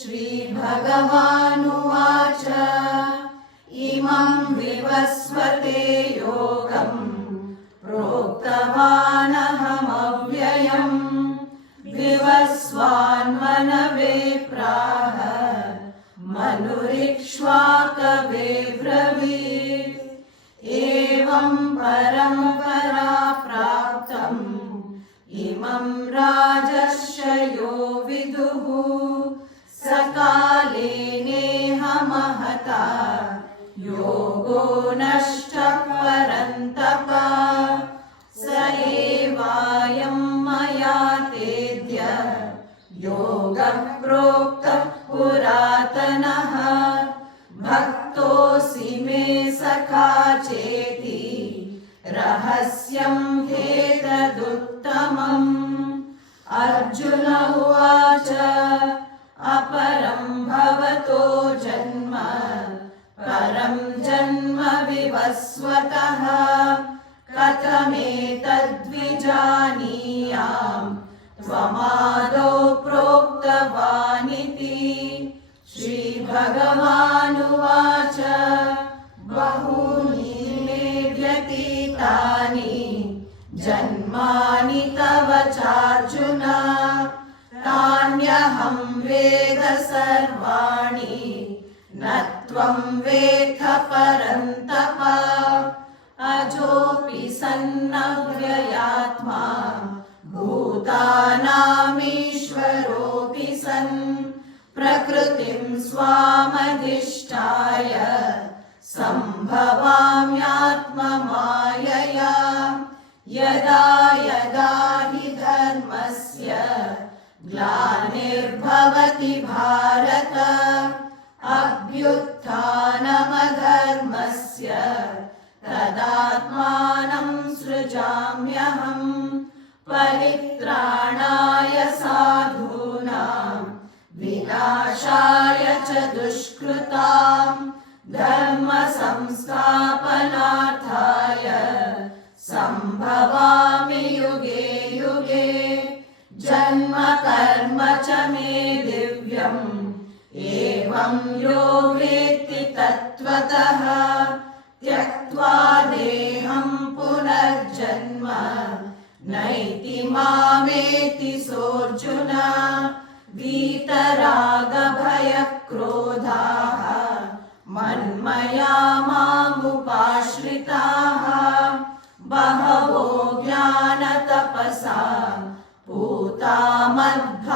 श्रीभगवानुवाच। इमं विवस्वते योगम् प्रोक्तवानहमव्ययम्। विवस्वान्मनवे प्राह मनुरिक्ष्वाकवे ब्रवीत् एवं परम्परा प्राप्तम् इमं योगो नष्टः कथमेतद्विजानीयाम् त्वमादौ प्रोक्तवानिति। श्रीभगवानुवाच, बहूनि मे व्यतीतानि। जन्मानि तव चार्जुन, तान्यहं वेद सर्वाणि। न त्वं वेत्थ परन्तप। अजोऽपि सन्नव्ययात्मा भूतानामीश्वरोऽपि सन् प्रकृतिं स्वामधिष्ठाय सम्भवाम्यात्ममायया यदा यदा हि धर्मस्य ग्लानिर्भवति भारत अभ्युत्थानमधर्मस्य तदात्मानं सृजाम्यहम् परित्राणाय साधूनां विनाशाय च दुष्कृताम् धर्मसंस्थापनार्थाय सम्भवामि युगे युगे जन्म कर्म च मे दिव्यम् एवं यो वेत्ति तत्त्वतः मामेति सोऽर्जुन, वीतरागभयक्रोधाः, मन्मया मामुपाश्रिताः, बहवो ज्ञानतपसा पूता मद्भावमागताः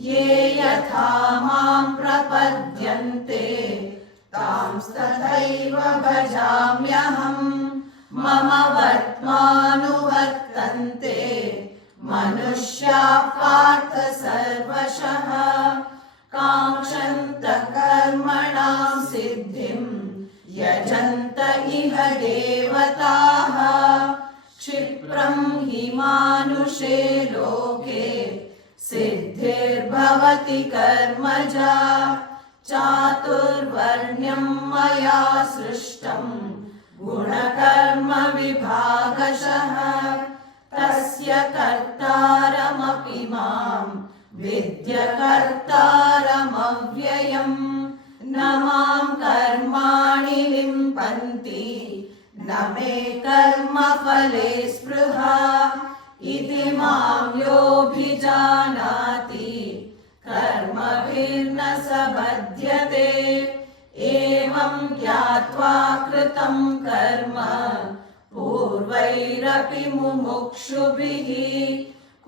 ये यथा माँ प्रपद्यन्ते तांस्तथैव भजाम्यहम् मम वर्त्मानुवर्तन्ते मानुषे लोके सिद्धिर्भवति कर्मजा। चातुर्वर्ण्यं मया सृष्टम् गुणकर्मविभागशः तस्य कर्तारमपि माम् विद्यकर्तारमव्ययम् न माम् कर्माणि लिम्पन्ति न मे कर्मफले स्पृहा। इति माम् योऽभिजानाति। कर्मभिर्न स बध्यते। एवं ज्ञात्वा कृतं कर्म। पूर्वैरपि मुमुक्षुभिः।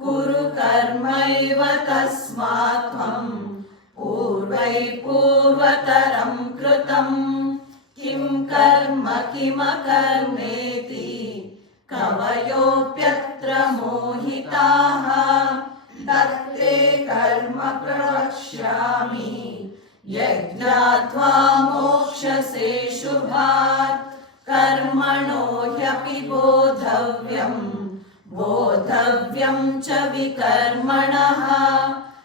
कुरु कर्मैव तस्मात् त्वम् पूर्वै पूर्वतरं कृतम् किं कर्म किमकर्मेति? कवयोऽप्यत्र मोहिताः तत्ते कर्म प्रवक्ष्यामि। यज्ञात्वा मोक्षसे शुभात्। कर्मणो ह्यपि बोधव्यम् बोधव्यम् च विकर्मणः।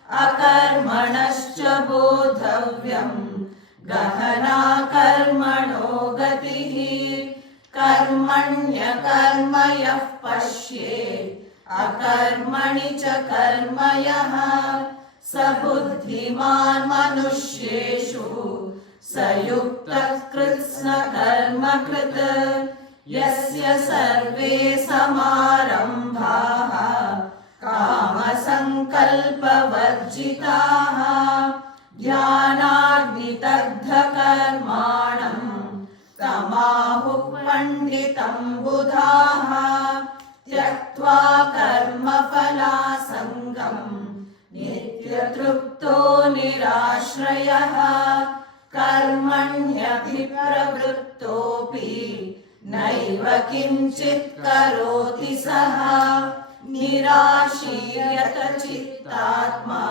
अकर्मणश्च बोधव्यम् गहना कर्मणो गतिः। कर्मण्य अकर्मणि च कर्म यः स बुद्धिमान् मनुष्येषु स युक्तः कृत् यस्य सर्वे समारम्भाः कामसङ्कल्पवर्जिताः ज्ञानाग्निदग्धकर्माणम् तमाहुः पण्डितम् बुधाः त्यक्त्वा किञ्चित् करोति सः। निराशीयत चित्तात्मा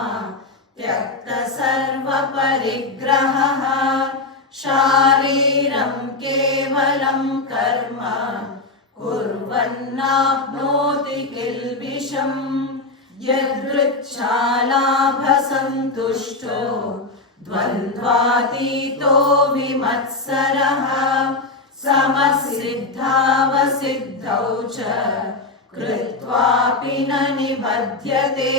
त्यक्त सर्वपरिग्रहः शारीरं केवलं कर्म कुर्वन्नाप्नोति किल्बिषम्। यदृच्छालाभसन्तुष्टो द्वन्द्वातीतो विमत्सरः समसिद्धावसिद्धौ च कृत्वापि न निबध्यते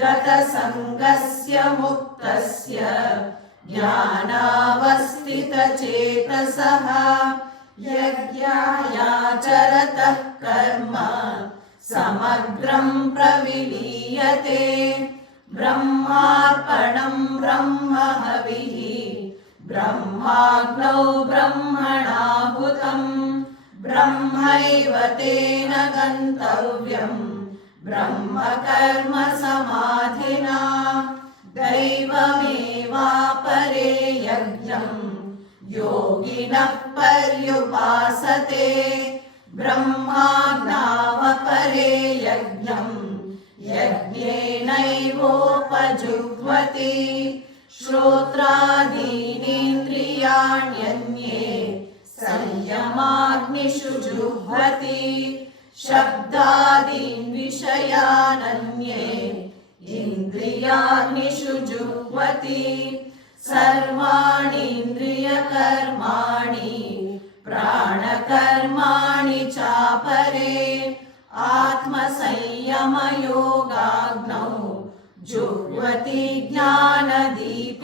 गतसङ्गस्य मुक्तस्य ज्ञानावस्थितचेतसः यज्ञायाचरतः कर्म समग्रं प्रविलीयते ब्रह्मार्पणं ब्रह्म हविः ब्रह्माग्नौ ब्रह्मणाहुतम् ब्रह्मैव तेन गन्तव्यम् ब्रह्म कर्म समाधिना दैवमेवापरे यज्ञम् योगिनः पर्युपासते ब्रह्माज्ञावपरे यज्ञम् यज्ञेनैवोपजुह्वति श्रोत्रादीनीन्द्रियाण्यन्ये संयमाग्निषु जुह्वति शब्दादीन् विषयानन्ये इन्द्रियाग्निषु जुह्वति सर्वाणीन्द्रियकर्माणि प्राणकर्माणि चापरे आत्मसंयमयोगाग्नौ जुह्वति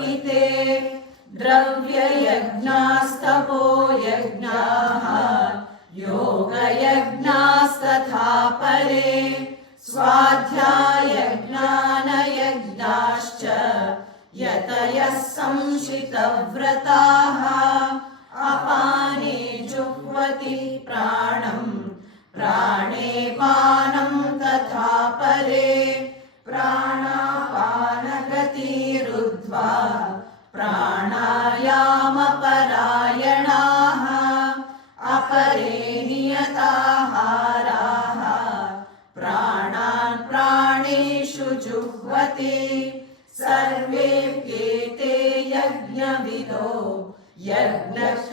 ज्ञानदीपिते द्रव्ययज्ञास्तपो यज्ञाः। योगयज्ञास्तथा परे स्वाध्यायज्ञानयज्ञाश्च यतयः संशितव्रताः। नियताहाराः प्राणान् प्राणेषु जुह्वति। सर्वेऽप्येते यज्ञविदो। यज्ञक्षपितकल्मषाः।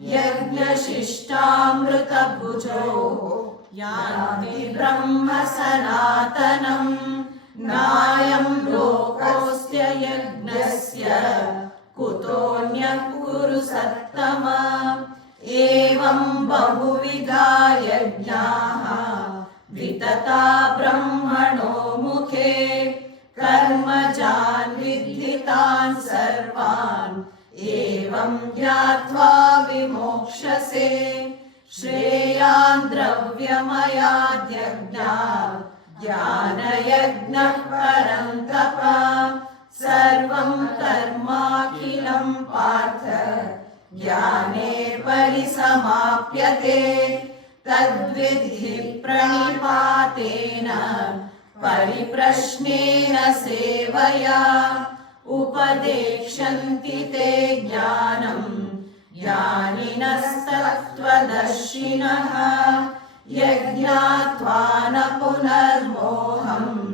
यज्ञशिष्टामृतभुजो। यान्ति ब्रह्म सनातनम् श्रेयान् द्रव्यमयाद्यज्ञा ज्ञानयज्ञः परं तप सर्वं कर्माखिलं पार्थ। ज्ञाने परिसमाप्यते तद्विद्धि प्रणिपातेन परिप्रश्नेन सेवया। उपदेक्षन्ति ते ज्ञानम् ज्ञानिनस्तत्त्वदर्शिनः यज्ञात्वा न पुनर्मोहम्।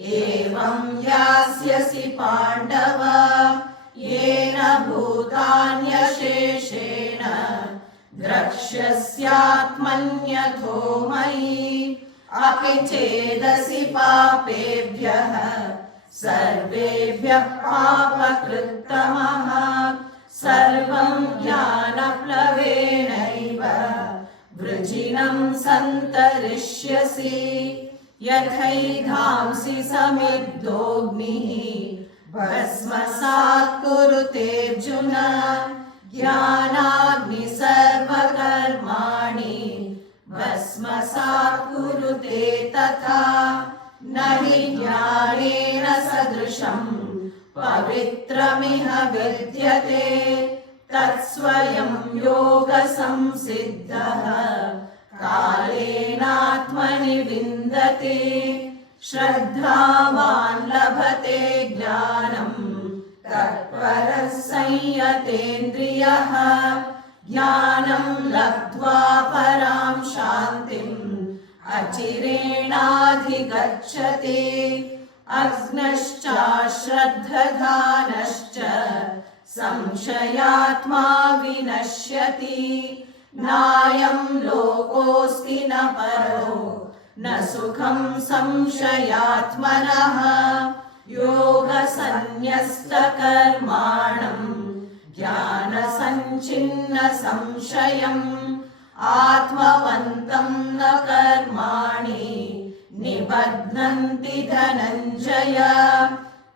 एवं यास्यसि पाण्डव येन भूतान्यशेषेण। द्रक्ष्यस्यात्मन्यथो मयि अपि चेदसि पापेभ्यः। सर्वेभ्यः पापकृत्तमः सर्वं ज्ञानप्लवेनैव वृजिनं सन्तरिष्यसि यथैधांसि समिद्धोऽग्निः। भस्मसात् कुरुतेऽर्जुन ज्ञानाग्नि सर्वकर्माणि। भस्मसात् कुरुते तथा पवित्रमिह विद्यते तत्स्वयं योगसंसिद्धः। कालेनात्मनि विन्दते श्रद्धावान् लभते ज्ञानम् तत्परः संयतेन्द्रियः ज्ञानं लब्ध्वा परां शान्तिम् अचिरेणाधिगच्छति अग्नश्चाश्रद्धधानश्च संशयात्मा विनश्यति। नायं लोकोऽस्ति न परो न सुखं संशयात्मनः। योगसन्न्यस्तकर्माणम् ज्ञानसञ्चिन्न संशयम् आत्मवन्तं न कर्माणि निबध्नन्ति धनञ्जय।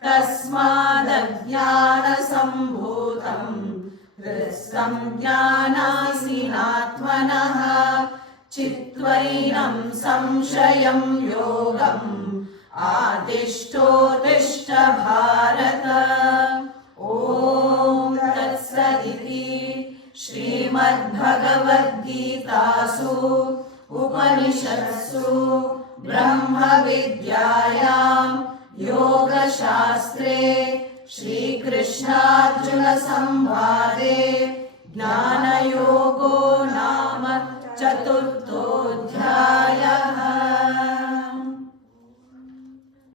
तस्मादज्ञानसम्भूतम् हृत्सं ज्ञानासीनात्मनः। चित्त्वैनं संशयं योगम् आदिष्टोदिष्ट भारत ॐ तत्सदिति श्रीमद्भगवद्गीतासु उपनिषत्सु ब्रह्मविद्यायाम् योगशास्त्रे श्रीकृष्णार्जुनसंवादे ज्ञानयोगो नाम चतुर्थोऽध्यायः।